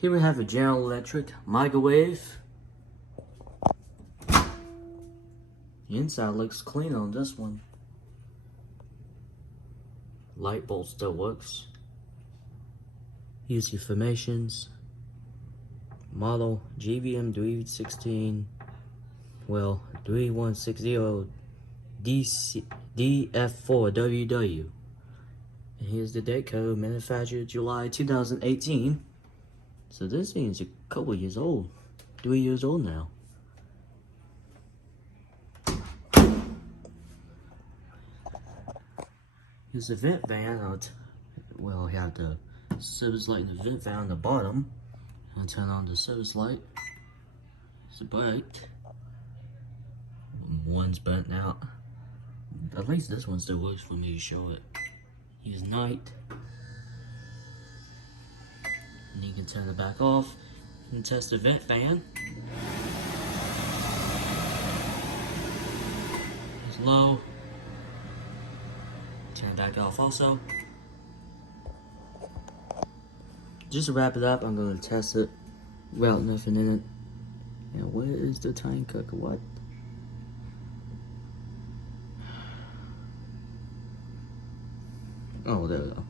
Here we have a General Electric microwave. The inside looks clean on this one. Light bulb still works. Here's your informations. Model JVM3160DF4WW. And here's the date code, manufactured July 2018. So this thing's a couple years old, 3 years old now. Here's the vent fan. Well, we have the service light and the vent fan on the bottom. I'll turn on the service light. It's bright. One's burnt out. At least this one still works for me to show it. Use night. And you can turn it back off and test the vent fan. It's low. Turn it back off also. Just to wrap it up, I'm going to test it without nothing in it. And where is the time cooker? What? Oh, there we go.